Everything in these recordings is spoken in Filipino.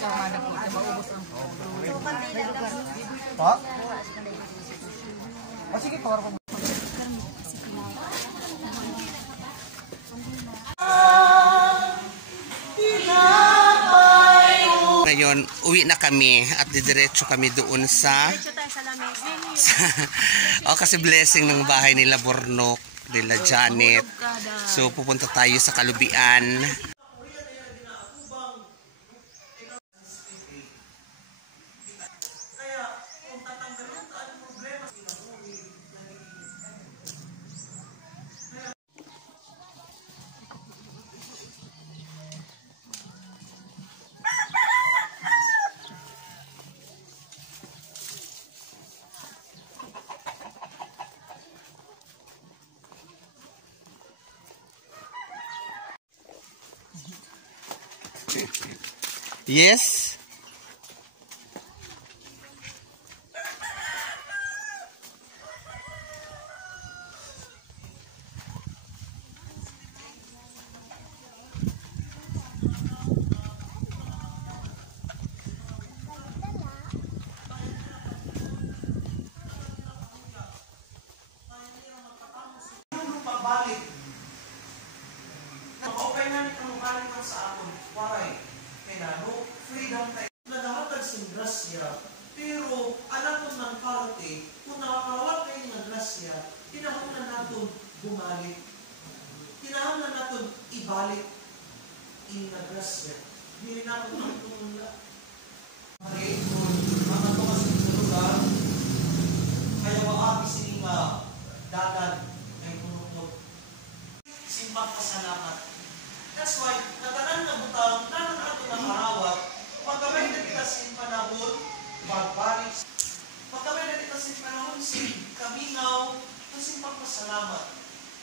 Po? O sige, tawar ko. Ngayon, uwi na kami at didiretso kami doon sa kasi blessing ng bahay nila Bornok, nila Janet. So pupunta tayo sa Kalubian. Yes. Pabalik. Okay na ni kamubalik ng sa akon. Waray. Kailangan, freedom tayo. Nagahatag sin grasya, pero alam mo ng parte, kung nakakawag kayo ng grasya, tinahanglan natin bumalik. Tinahanglan natin ibalik in na grasya. Hindi na ako nagtumula. Mariton, mga tumas ng lugar, kaya maabi sining dadan ay punukot. Simpang pasalamat. That's why, natanan na butang, nanan ato ng marawat, pagkamay na kita sin panahon, bagbalik. Pagkamay na kita sin panahon, sin kaminaw, sin pagpasalamat.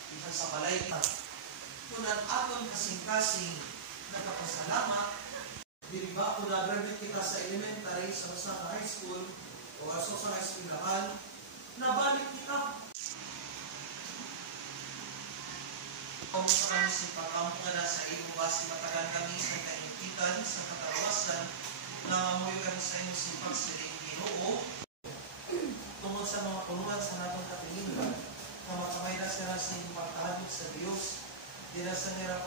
Kita sa balay ka. Kunan aton kasing-kasing nagkapasalamat, di ba kung nag-graduate kita sa elementary, sa high school, o sa high school lahan, nabalik kita. Kung sa kami si Pakampo na sa iyong basi matagal kami sa kaintikan, sa katarawasan, nangamuyo kami sa iyong simpag sa iyong Ginoo, tungkol sa mga pulungan sa natong kapilingan, na makamay na sila sa iyong pagkahabit sa Diyos, di na sa nila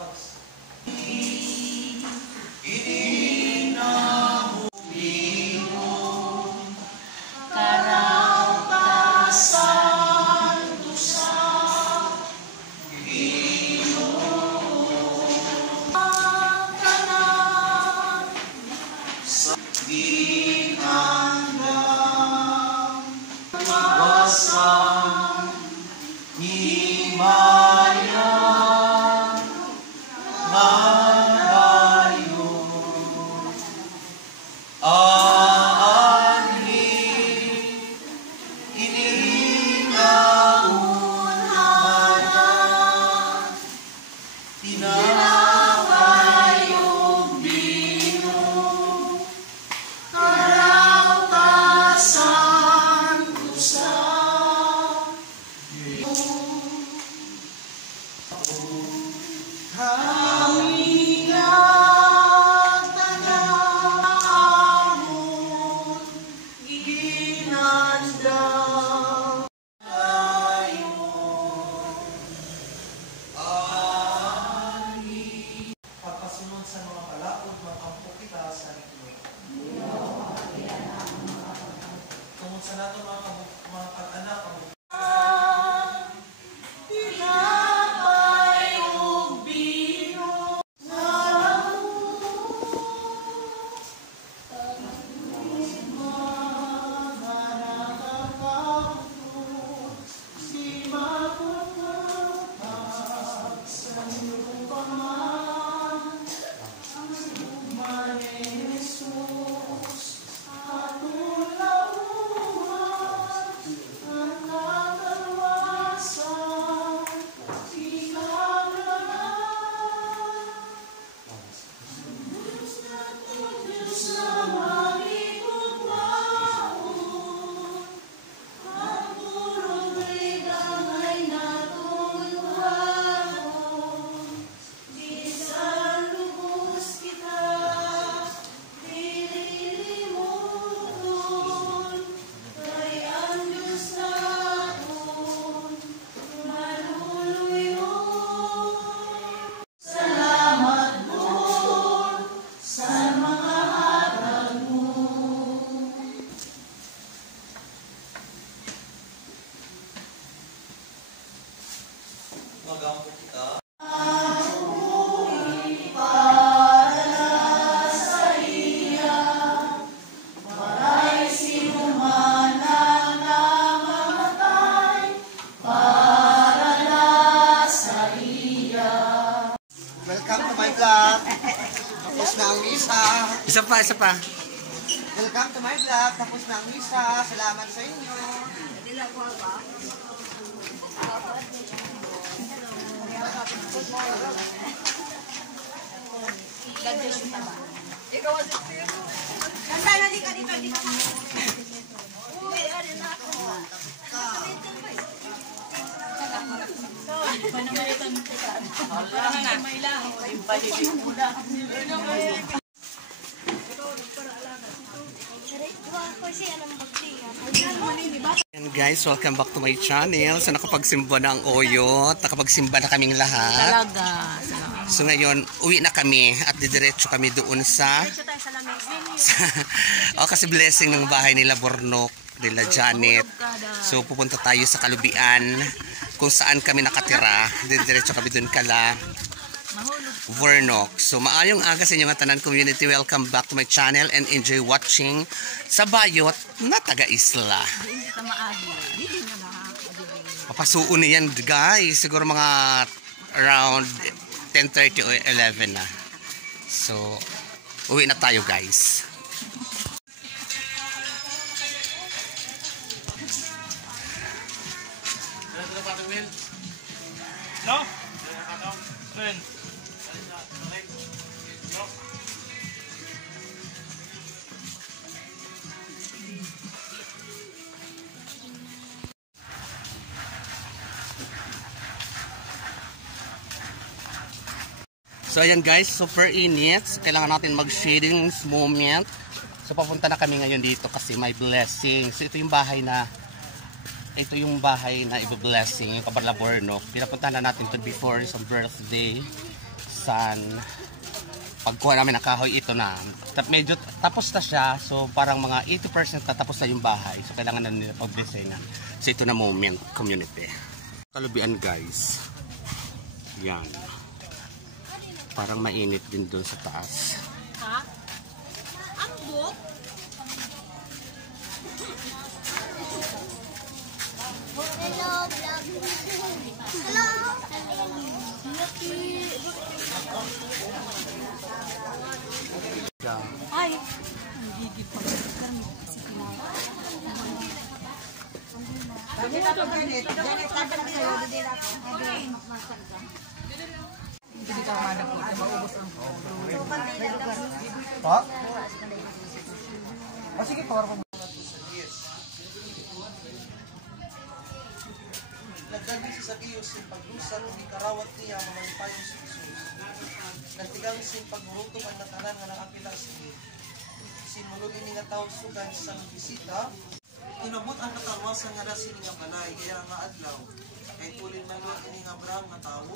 Isa pa, isa pa. Welcome to my vlog. Tapos na ang misa. Salamat sa inyo. Ganda na di ka dito, di ka. Uy, ari na ako. And guys, welcome back to my channel. So nakapagsimba na ang oyot, nakapagsimba na kaming lahat. Talaga. So ngayon, uwi na kami at didiretso kami doon sa kasi blessing ng bahay nila Bornok, nila Janet. So pupunta tayo sa Kalubian kung saan kami nakatira. Didiretso kami doon kala Bornok. So maayong aga sa inyong tanan community. Welcome back to my channel and enjoy watching sa bayot na taga-isla. Papasuon niyan guys. Siguro mga around 10:30 or 11 na. So uwi na tayo guys. No? So ayan guys, super init. Kailangan natin mag-shading moment. So papunta na kami ngayon dito kasi may blessing. So ito yung bahay na ibe-blessing, yung Kabarlaborno. Pinapuntahan na natin ito before sa birthday. Pagkuha namin ng kahoy, ito na. Medyo tapos na siya. So parang mga 80% na tapos na yung bahay. So kailangan na nila pag-blessing na. So ito na moment, community. Kalubian guys. Yan. Parang mainit din doon sa taas. Ha? Ang book? Hello, vlog. Hello. Ay. Higit pa. Hindi ka madapot, maubos ang Pa? O sige, pakarapan mo. Nagdagi si Zacchaeus yung paglusan ng ikarawat niya mamalipayon si Jesus. Nagtigang sin pagmurutong ang natanan nga nakapila sige. Sinulog ini nga tao sugan sa bisita. Inabot ang katarwasan nga nasi nga balay kaya nga adlaw. Kay tulin man doon ini nga brang nga tao.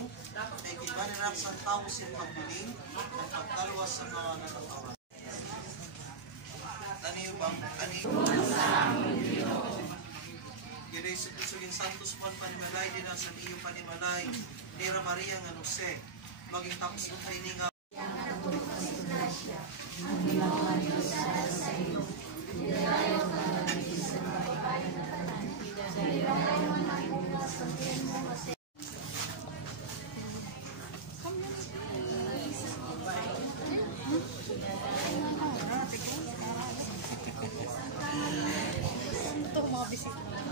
Kay kinanirak sa tao sin pagbiling at pagtalwas sa mga natatawa. Taniyo bang ani? Giray sa Kusugin Santos Juan Panimalay din ang sa iyo Panimalay. Nera Maria nga Jose. Maging tapos mo kayo nga. ito mga bisita.